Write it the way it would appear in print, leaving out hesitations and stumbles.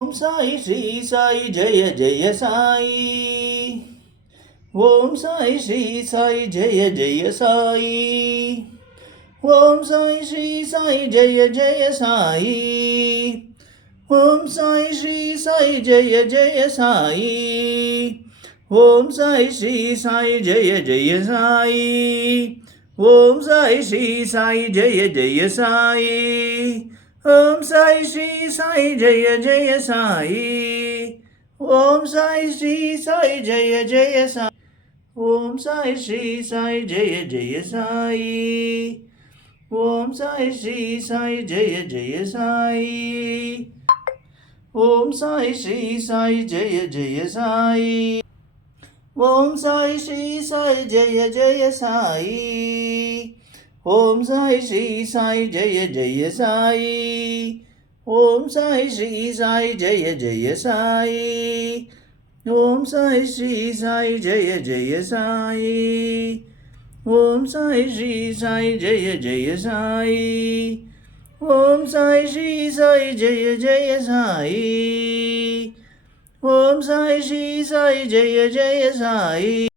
ఓం సాయి శ్రీ సాయి జయ జయ సాయి. ఓం సాయి శ్రీ సాయి జయ జయ సాయి. ఓం సాయి శ్రీ సాయి జయ జయ సాయి. ఓం సాయి శ్రీ సాయి జయ జయ సాయి. ఓం సాయి శ్రీ సాయి జయ జయ సాయి. ఓం సాయి శ్రీ సాయి జయ జయ సాయి. ఓం సాయి శ్రీ సాయి జయ జయ సాయి. ఓం సాయి శ్రీ సాయి జయ జయ సాయి. ఓం సాయి శ్రీ సాయి జయ జయ సాయి. ఓం సాయి శ్రీ సాయి జయ జయ సాయి. ఓం సాయి శ్రీ సాయి జయ జయ సాయి. ఓం సాయి శ్రీ సాయి జయ జయ సాయి. ఓం సాయి శ్రీ సాయి జయ జయ సాయి. ఓం సాయి శ్రీ సాయి జయ జయ సాయి. ఓం సాయి శ్రీ సాయి జయ జయ సాయి. ఓం సాయి శ్రీ సాయి జయ జయ సాయి. ఓం సాయి శ్రీ సాయి జయ జయ సాయి. ఓం సాయి శ్రీ సాయి జయ జయ సాయి.